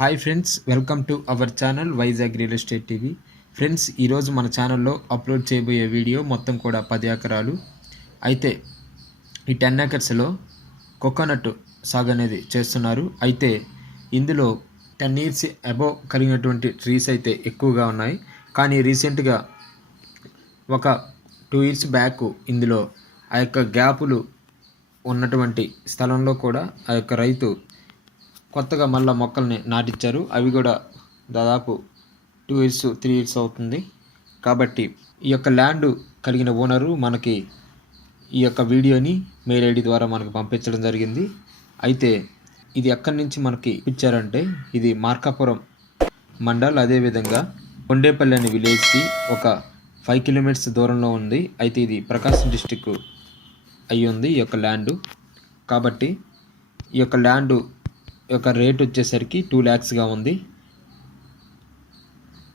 Hi friends welcome to our channel Vizag real estate TV friends ఈరోజు మన ఛానల్లో upload చేయబోయే వీడియో మొత్తం కూడా పది ఎకరాలు. అయితే ఈ టెన్ ఎకర్స్లో కోకోనట్ సాగు అనేది చేస్తున్నారు. అయితే ఇందులో టెన్ ఇయర్స్ అబోవ్ కలిగినటువంటి ట్రీస్ అయితే ఎక్కువగా ఉన్నాయి. కానీ రీసెంట్గా ఒక టూ ఇయర్స్ బ్యాక్ ఇందులో ఆ యొక్క గ్యాపులు ఉన్నటువంటి స్థలంలో కూడా ఆ యొక్క రైతు కొత్తగా మళ్ళీ మొక్కల్ని నాటించారు. అవి కూడా దాదాపు టూ ఇయర్స్ త్రీ ఇయర్స్ అవుతుంది. కాబట్టి ఈ యొక్క ల్యాండ్ కలిగిన ఓనరు మనకి ఈ యొక్క వీడియోని మెయిల్ ఐడి ద్వారా మనకు పంపించడం జరిగింది. అయితే ఇది ఎక్కడి నుంచి మనకి ఇచ్చారంటే ఇది మార్కాపురం మండల్. అదేవిధంగా కొండేపల్లి అనే విలేజ్కి ఒక ఫైవ్ కిలోమీటర్స్ దూరంలో ఉంది. అయితే ఇది ప్రకాశం డిస్టిక్ అయ్యి ఉంది ఈ యొక్క ల్యాండు. కాబట్టి ఈ యొక్క ల్యాండు యొక్క రేట్ వచ్చేసరికి టూ ల్యాక్స్గా ఉంది.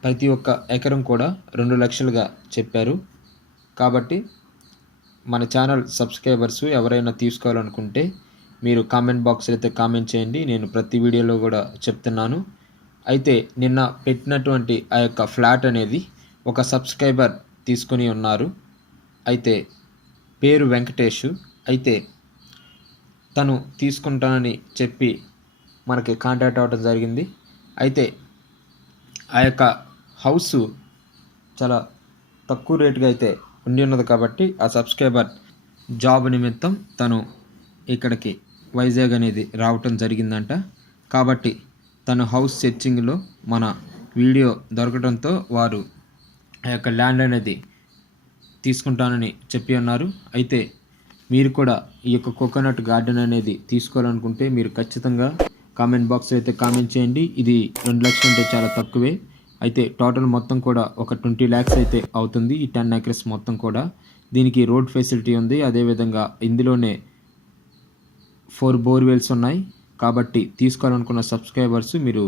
ప్రతి ఒక్క ఎకరం కూడా రెండు లక్షలుగా చెప్పారు. కాబట్టి మన ఛానల్ సబ్స్క్రైబర్స్ ఎవరైనా తీసుకోవాలనుకుంటే మీరు కామెంట్ బాక్స్లో అయితే కామెంట్ చేయండి. నేను ప్రతి వీడియోలో కూడా చెప్తున్నాను. అయితే నిన్న పెట్టినటువంటి ఆ యొక్క ఫ్లాట్ అనేది ఒక సబ్స్క్రైబర్ తీసుకొని ఉన్నారు. అయితే పేరు వెంకటేష్. అయితే తను తీసుకుంటానని చెప్పి మనకి కాంటాక్ట్ అవ్వడం జరిగింది. అయితే ఆ యొక్క హౌస్ చాలా తక్కువ రేటుగా అయితే ఉండి ఉన్నది కాబట్టి ఆ సబ్స్క్రైబర్ జాబ్ నిమిత్తం తను ఇక్కడికి వైజాగ్ అనేది రావటం జరిగిందంట. కాబట్టి తను హౌస్ సెర్చింగ్లో మన వీడియో దొరకడంతో వారు ఆ యొక్క ల్యాండ్ అనేది తీసుకుంటానని చెప్పి ఉన్నారు అయితే మీరు కూడా ఈ యొక్క కోకోనట్ గార్డెన్ అనేది తీసుకోవాలనుకుంటే మీరు ఖచ్చితంగా కామెంట్ బాక్స్లో అయితే కామెంట్ చేయండి. ఇది రెండు లక్షలు అంటే చాలా తక్కువే. అయితే టోటల్ మొత్తం కూడా ఒక ట్వంటీ ల్యాక్స్ అయితే అవుతుంది ఈ టెన్ ఏకర్స్ మొత్తం కూడా. దీనికి రోడ్ ఫెసిలిటీ ఉంది. అదేవిధంగా ఇందులోనే ఫోర్ బోర్వెల్స్ ఉన్నాయి. కాబట్టి తీసుకోవాలనుకున్న సబ్స్క్రైబర్స్ మీరు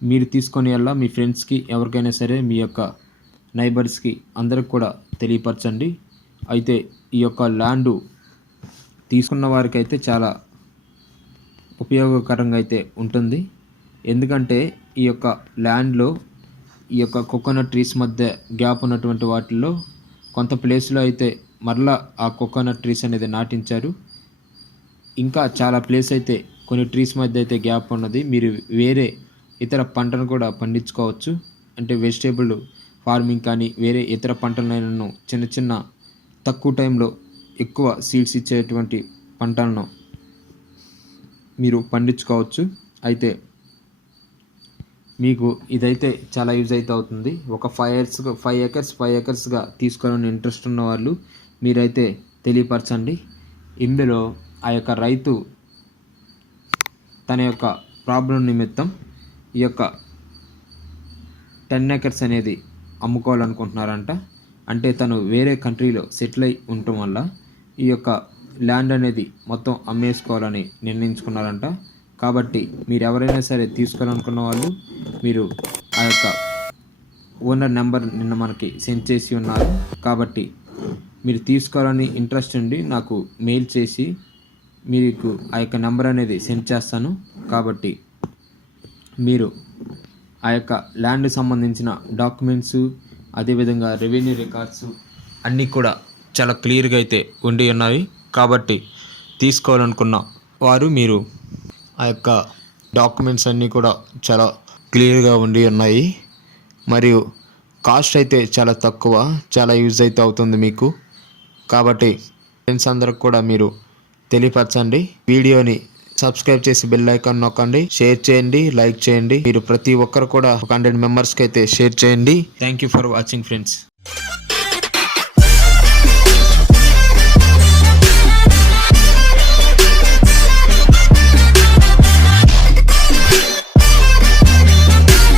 మీరు తీసుకొని వెళ్ళా మీ ఫ్రెండ్స్కి ఎవరికైనా సరే మీ యొక్క నైబర్స్కి అందరికి కూడా తెలియపరచండి. అయితే ఈ యొక్క ల్యాండు తీసుకున్న వారికైతే చాలా ఉపయోగకరంగా అయితే ఉంటుంది. ఎందుకంటే ఈ యొక్క ల్యాండ్లో ఈ యొక్క కోకోనట్ ట్రీస్ మధ్య గ్యాప్ ఉన్నటువంటి వాటిల్లో కొంత ప్లేస్లో అయితే మరలా ఆ కోకోనట్ ట్రీస్ అనేది నాటించారు. ఇంకా చాలా ప్లేస్ అయితే కొన్ని ట్రీస్ మధ్య అయితే గ్యాప్ ఉన్నది. మీరు వేరే ఇతర పంటను కూడా పండించుకోవచ్చు. అంటే వెజిటేబుల్ ఫార్మింగ్ కానీ వేరే ఇతర పంటలను చిన్న చిన్న తక్కువ టైంలో ఎక్కువ సీడ్స్ ఇచ్చేటువంటి పంటలను మీరు పండించుకోవచ్చు. అయితే మీకు ఇదైతే చాలా యూజ్ అయితే అవుతుంది. ఒక five years five acres five ఎకర్స్గా తీసుకోవాలని ఇంట్రెస్ట్ ఉన్న వాళ్ళు మీరైతే తెలియపరచండి. ఇందులో ఆ యొక్క రైతు తన యొక్క ప్రాబ్లం నిమిత్తం ఈ యొక్క టెన్ ఎకర్స్ అనేది అమ్ముకోవాలనుకుంటున్నారంట. అంటే తను వేరే కంట్రీలో సెటిల్ అయి ఉండటం వల్ల ఈ యొక్క ల్యాండ్ అనేది మొత్తం అమ్మేసుకోవాలని నిర్ణయించుకున్నారంట. కాబట్టి మీరు ఎవరైనా సరే తీసుకోవాలనుకున్న వాళ్ళు మీరు ఆ యొక్క ఓనర్ నెంబర్ నిన్న మనకి సెండ్ చేసి ఉన్నారు. కాబట్టి మీరు తీసుకోవాలని ఇంట్రెస్ట్ ఉండి నాకు మెయిల్ చేసి మీకు ఆ యొక్క నెంబర్ అనేది సెండ్ చేస్తాను. కాబట్టి మీరు ఆ యొక్క ల్యాండ్ సంబంధించిన డాక్యుమెంట్స్ అదేవిధంగా రెవెన్యూ రికార్డ్స్ అన్నీ కూడా చాలా క్లియర్గా అయితే ఉండి ఉన్నాయి. కాబట్టి తీసుకోవాలనుకున్న వారు మీరు ఆ యొక్క డాక్యుమెంట్స్ అన్నీ కూడా చాలా క్లియర్గా ఉండి ఉన్నాయి. మరియు కాస్ట్ అయితే చాలా తక్కువ చాలా యూజ్ అయితే అవుతుంది మీకు. కాబట్టి ఫ్రెండ్స్ అందరికి కూడా మీరు తెలియపరచండి. వీడియోని సబ్స్క్రైబ్ చేసి బెల్ ఐకాన్ నొక్కండి. షేర్ చేయండి లైక్ చేయండి. మీరు ప్రతి ఒక్కరు కూడా ఒక హండ్రెడ్ మెంబర్స్కి అయితే షేర్ చేయండి. Thank you for watching friends.